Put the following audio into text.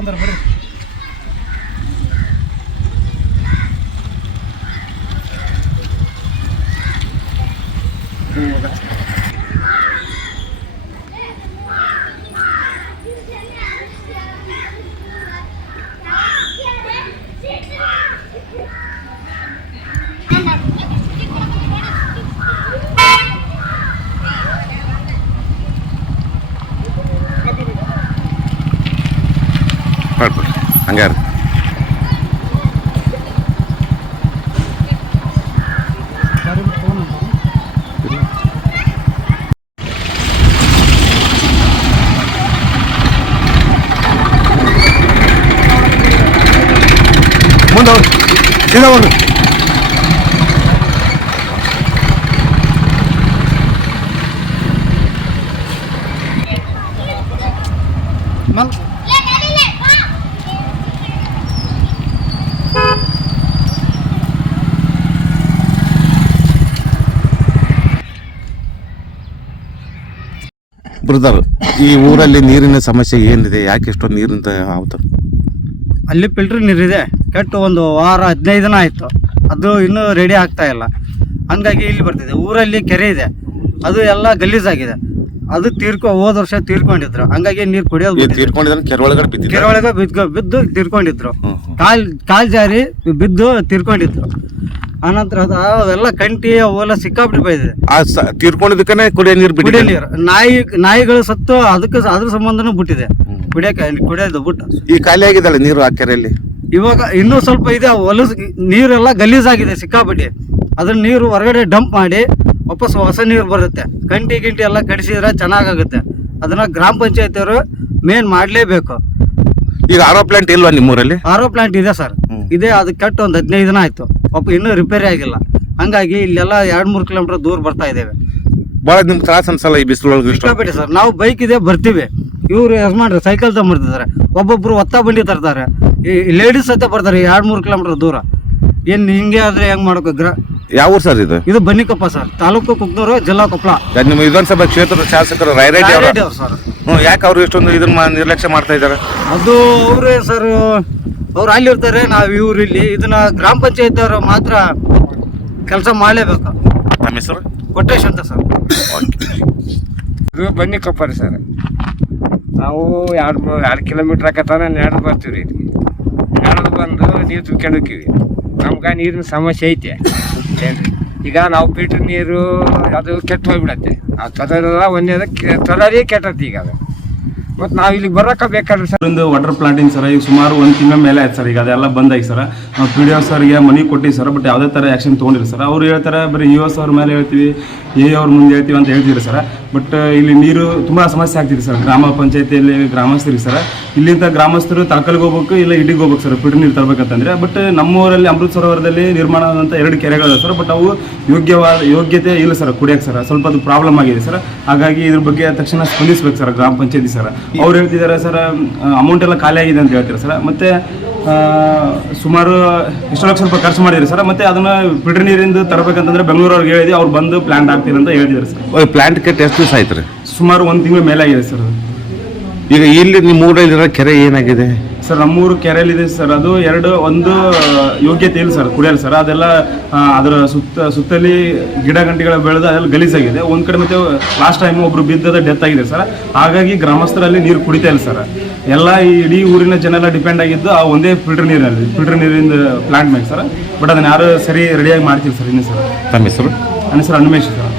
ಬಂದ್ರೆ ಬರ್ರಿ. ಹಂಗಾರ ಮುಂದೆ ಸೀದಾ ಹೋಗ್ರಿ. ಬ್ರದರ್, ಈ ಊರಲ್ಲಿ ನೀರಿನ ಸಮಸ್ಯೆ ಏನಿದೆ? ಯಾಕೆ ಇಷ್ಟೊಂದು ನೀರಿಂದ ಆಗುತ್ತೆ? ಅಲ್ಲಿ ಫಿಲ್ಟರ್ ನೀರಿದೆ, ಕೆಟ್ಟು ಒಂದು ವಾರ 15 ದಿನ ಆಯಿತು. ಅದು ಇನ್ನೂ ರೆಡಿ ಆಗ್ತಾ ಇಲ್ಲ. ಹಂಗಾಗಿ ಇಲ್ಲಿ ಬರ್ತಿದೆ. ಊರಲ್ಲಿ ಕೆರೆ ಇದೆ, ಅದು ಎಲ್ಲ ಗಲೀಜಾಗಿದೆ. ಅದು ಹೋದ ವರ್ಷ ತೀರ್ಕೊಂಡಿದ್ರು. ಹಂಗಾಗಿ ನೀರು ಕುಡಿಯೋದು ಕೆರೆ ಒಳಗೆ ಬಿದ್ದು ತೀರ್ಕೊಂಡಿದ್ರು. ಕಾಲ್ ಜಾರಿ ಬಿದ್ದು ತೀರ್ಕೊಂಡಿದ್ರು. ಆನಂತರ ಅವೆಲ್ಲ ಕಂಟಿ ಅವೆಲ್ಲ ಸಿಕ್ಕಾಬಿಟ್ಟು ಬೈದಿದೆ. ತೀರ್ಕೊಂಡಿದ್ದಕ್ಕೇ ಕುಡಿಯೋ ನೀರು ನಾಯಿಗಳು ಸತ್ತು ಅದ್ರ ಸಂಬಂಧನೂ ಬಿಟ್ಟಿದೆ. ಕುಡಿಯೋದು ಬಿಟ್ಟು ಈ ಖಾಲಿ ಆಗಿದಲ್ಲ ನೀರು ಆ ಕೆರೆಯಲ್ಲಿ. ಇವಾಗ ಇನ್ನೂ ಸ್ವಲ್ಪ ಇದೆ. ಹೊಲಸು ನೀರೆಲ್ಲ ಗಲೀಜಾಗಿದೆ ಸಿಕ್ಕಾಬಿಟ್ಟು. ಅದನ್ನ ನೀರು ಹೊರಗಡೆ ಡಂಪ್ ಮಾಡಿ ವಾಪಸ್ ಹೊಸ ನೀರು ಬರುತ್ತೆ. ಕಂಟಿ ಎಲ್ಲ ಕಡಿಸಿದ್ರೆ ಚೆನ್ನಾಗಾಗುತ್ತೆ. ಅದನ್ನ ಗ್ರಾಮ ಪಂಚಾಯತಿಯವರು ಮೇನ್ ಮಾಡಲೇಬೇಕು. ಈಗ ಆರೋ ಪ್ಲಾಂಟ್ ಇಲ್ವಾ ನಿಮ್ಮೂರಲ್ಲಿ? ಆರೋ ಪ್ಲಾಂಟ್ ಇದೆ ಸರ್, ಇದೆ. ಅದು ಕೆಟ್ಟು ಒಂದು 15 ದಿನ ಆಯ್ತು. ಇನ್ನೂ ರಿಪೇರಿ ಆಗಿಲ್ಲ. ಹಂಗಾಗಿ ಇಲ್ಲೆಲ್ಲ 2-3 ಕಿಲೋಮೀಟರ್ ದೂರ ಬರ್ತಾ ಇದ್ದೇವೆ. ಭಾಳ ನಿಮ್ಗೆ ತ್ರಾಸ ಅನ್ಸಲ್ಲ ಈ ಬಿಸಿಲೊಳಗೆ? ಇಷ್ಟಪಟ್ಟು ಸರ್, ನಾವು ಬೈಕ್ ಇದೆ ಬರ್ತೀವಿ. ಇವ್ರು ಯಜಮಾನ್ರಿ ಸೈಕಲ್ ತಗೊಂಡ್ಬರ್ತಿದ್ದಾರೆ. ಒಬ್ಬೊಬ್ರು ಒತ್ತ ಬಂಡಿ ತರ್ತಾರೆ. ಈ ಲೇಡೀಸ್ ಅಂತ ಬರ್ತಾರೆ 2-3 ಕಿಲೋಮೀಟರ್ ದೂರ. ಏನು ಹಿಂಗೆ ಆದ್ರೆ ಹೆಂಗ್ ಮಾಡೋಕೆ? ಯಾವ ಊರು ಸರ್ ಇದು? ಇದು ಬನ್ನಿಕೊಪ್ಪ ಸರ್, ತಾಲೂಕು ಕುಕ್ನೂರು, ಜಿಲ್ಲಾ ಕೊಪ್ಪಳ. ನಿಮ್ಮ ವಿಧಾನಸಭಾ ಕ್ಷೇತ್ರದ ಶಾಸಕರು ರಾಯರೆಡ್ಡಿ ಅವರು ಸರ್. ಯಾಕೆ ಅವ್ರು ಇಷ್ಟೊಂದು ಇದನ್ನ ನಿರ್ಲಕ್ಷ್ಯ ಮಾಡ್ತಾ ಇದ್ದಾರೆ? ಅದು ಅವ್ರೇ ಸರ್, ಅವ್ರು ಅಲ್ಲಿ ಇರ್ತಾರೆ, ನಾವು ಇವ್ರು ಇಲ್ಲಿ. ಇದನ್ನ ಗ್ರಾಮ ಪಂಚಾಯತ್ ಅವರು ಮಾತ್ರ ಕೆಲಸ ಮಾಡಲೇಬೇಕು. ನಮ್ಮ ಹೆಸರು ಕೊಟ್ಟೇಶ್ ಅಂತ ಸರ್. ಇದು ಬನ್ನಿಕೊಪ್ಪ ರೀ ಸರ್. ನಾವು 2 ಕಿಲೋಮೀಟ್ರ್ ಆಕತ್ತಾನ ನಡೆದು ಬರ್ತೀವಿ ರೀ. ನಡೆದು ಬಂದು ನೀರು ತುಂಬ್ಕೊಂಡು ಹೋಗ್ತೀವಿ. ನಮ್ಗೆ ನೀರಿನ ಸಮಸ್ಯೆ ಐತೆ ಏನ್ರಿ. ಈಗ ನಾವು ಫಿಲ್ಟರ್ ನೀರು ಅದು ಕೆಟ್ಟು ಹೋಗ್ಬಿಡತ್ತೆ. ನಾವು ತೊದಲ್ಲ ಒಂದೇ ತೊದರಿ ಕೆಟ್ಟತ್ತೆ. ಈಗ ಅದು ಮತ್ತು ನಾವು ಇಲ್ಲಿಗೆ ಬರೋಕೆ ಬೇಕಾದ್ರೆ ಸರ್ ಒಂದು ವಾಟರ್ ಪ್ಲಾಂಟಿಂಗ್ ಸರ್. ಈಗ ಸುಮಾರು 1 ತಿಂಗಳ ಮೇಲೆ ಆಯ್ತು ಸರ್. ಈಗ ಅದೆಲ್ಲ ಬಂದಾಗಿ ಸರ್. ನಾವು PDO ಸರ್ಗೆ ಮನಿ ಕೊಟ್ಟಿವಿ ಸರ್. ಬಟ್ ಯಾವುದೇ ಥರ ಆ್ಯಕ್ಷನ್ ತೊಗೊಂಡಿಲ್ಲ ಸರ್. ಅವ್ರು ಹೇಳ್ತಾರೆ ಬರೀ EO ಅವ್ರ ಮೇಲೆ ಹೇಳ್ತೀವಿ, ಅವ್ರ ಮುಂದೆ ಹೇಳ್ತೀವಿ ಅಂತ ಹೇಳ್ತೀರಿ ಸರ್. ಬಟ್ ಇಲ್ಲಿ ನೀರು ತುಂಬ ಸಮಸ್ಯೆ ಆಗ್ತಿದೆ ಸರ್. ಗ್ರಾಮ ಪಂಚಾಯತಿಯಲ್ಲಿ ಗ್ರಾಮಸ್ಥರಿಗೆ ಸರ್, ಇಲ್ಲಿಂದ ಗ್ರಾಮಸ್ಥರು ತಳಕಲ್ಗೆ ಹೋಗ್ಬೇಕು, ಇಲ್ಲ ಇಡಿಗೆ ಹೋಗ್ಬೇಕು ಸರ್ ಫಿಲ್ಟರ್ ನೀರು ತರಬೇಕಂತಂದರೆ. ಬಟ್ ನಮ್ಮೂರಲ್ಲಿ ಅಮೃತ ಸರೋವರದಲ್ಲಿ ನಿರ್ಮಾಣ ಆದಂಥ 2 ಕೆರೆಗಳಿದೆ ಸರ್. ಬಟ್ ಅವು ಯೋಗ್ಯತೆ ಇಲ್ಲ ಸರ್ ಕುಡಿಯೋಕೆ ಸರ್. ಸ್ವಲ್ಪ ಅದು ಪ್ರಾಬ್ಲಮ್ ಆಗಿದೆ ಸರ್. ಹಾಗಾಗಿ ಇದ್ರ ಬಗ್ಗೆ ತಕ್ಷಣ ಸ್ಪಂದಿಸ್ಬೇಕು ಸರ್ ಗ್ರಾಮ ಪಂಚಾಯತಿ ಸರ್. ಅವ್ರು ಹೇಳ್ತಿದ್ದಾರೆ ಸರ್ ಅಮೌಂಟ್ ಎಲ್ಲ ಖಾಲಿ ಆಗಿದೆ ಅಂತ ಹೇಳ್ತಾರೆ ಸರ್. ಮತ್ತು ಸುಮಾರು ಎಷ್ಟು ಲಕ್ಷ ರೂಪಾಯಿ ಖರ್ಚು ಮಾಡಿದ್ರು ಸರ್. ಮತ್ತು ಅದನ್ನು ಫಿಲ್ಟರ್ ನೀರಿಂದ ತರಬೇಕಂತಂದ್ರೆ ಬೆಂಗಳೂರವ್ರಿಗೆ ಹೇಳಿದ್ವಿ, ಅವ್ರು ಬಂದು ಪ್ಲಾಂಟ್ ಆಗ್ತೀರಿ ಅಂತ ಹೇಳಿದ್ದಾರೆ ಸರ್. ಪ್ಲಾಂಟ್ ಕೆಟ್ಟು ಎಷ್ಟು ದಿವಸ ಆಯ್ತು ರೀ? ಸುಮಾರು 1 ತಿಂಗಳ ಮೇಲೆ ಆಗಿದೆ ಸರ್. ಈಗ ಇಲ್ಲಿ ನಿಮ್ಮ ಊರಲ್ಲಿರೋ ಕೆರೆ ಏನಾಗಿದೆ ಸರ್? ನಮ್ಮೂರು ಕೆರೆಯಲ್ಲಿದೆ ಸರ್. ಅದು ಒಂದು ಯೋಗ್ಯತೆ ಇಲ್ಲ ಸರ್ ಕುಡಿಯಲ್ಲ ಸರ್. ಅದೆಲ್ಲ ಅದರ ಸುತ್ತಲಿ ಗಿಡ ಗಂಟೆಗಳ ಬೆಳೆದು ಅದೆಲ್ಲ ಗಲೀಜಾಗಿದೆ. ಒಂದು ಕಡೆ ಮತ್ತೆ ಲಾಸ್ಟ್ ಟೈಮ್ ಒಬ್ರು ಬಿದ್ದದ ಡೆತ್ ಆಗಿದೆ ಸರ್. ಹಾಗಾಗಿ ಗ್ರಾಮಸ್ಥರಲ್ಲಿ ನೀರು ಕುಡಿತಾ ಇಲ್ಲ ಸರ್. ಎಲ್ಲ ಈ ಇಡೀ ಊರಿನ ಜನ ಎಲ್ಲ ಡಿಪೆಂಡ್ ಆಗಿದ್ದು ಆ ಒಂದೇ ಫಿಲ್ಟರ್ ನೀರಿಂದ ಪ್ಲಾಂಟ್ ಮೇಲೆ ಸರ್. ಬಟ್ ಅದನ್ನ ಯಾರು ಸರಿ ರೆಡಿಯಾಗಿ ಮಾಡ್ತೀವಿ ಸರ್ ಇನ್ನೂ ಸರ್. ತಮ್ಮ ಹೆಸರು? ನನ್ನ ಹೆಸರು ಹನುಮೇಶ್ ಸರ್.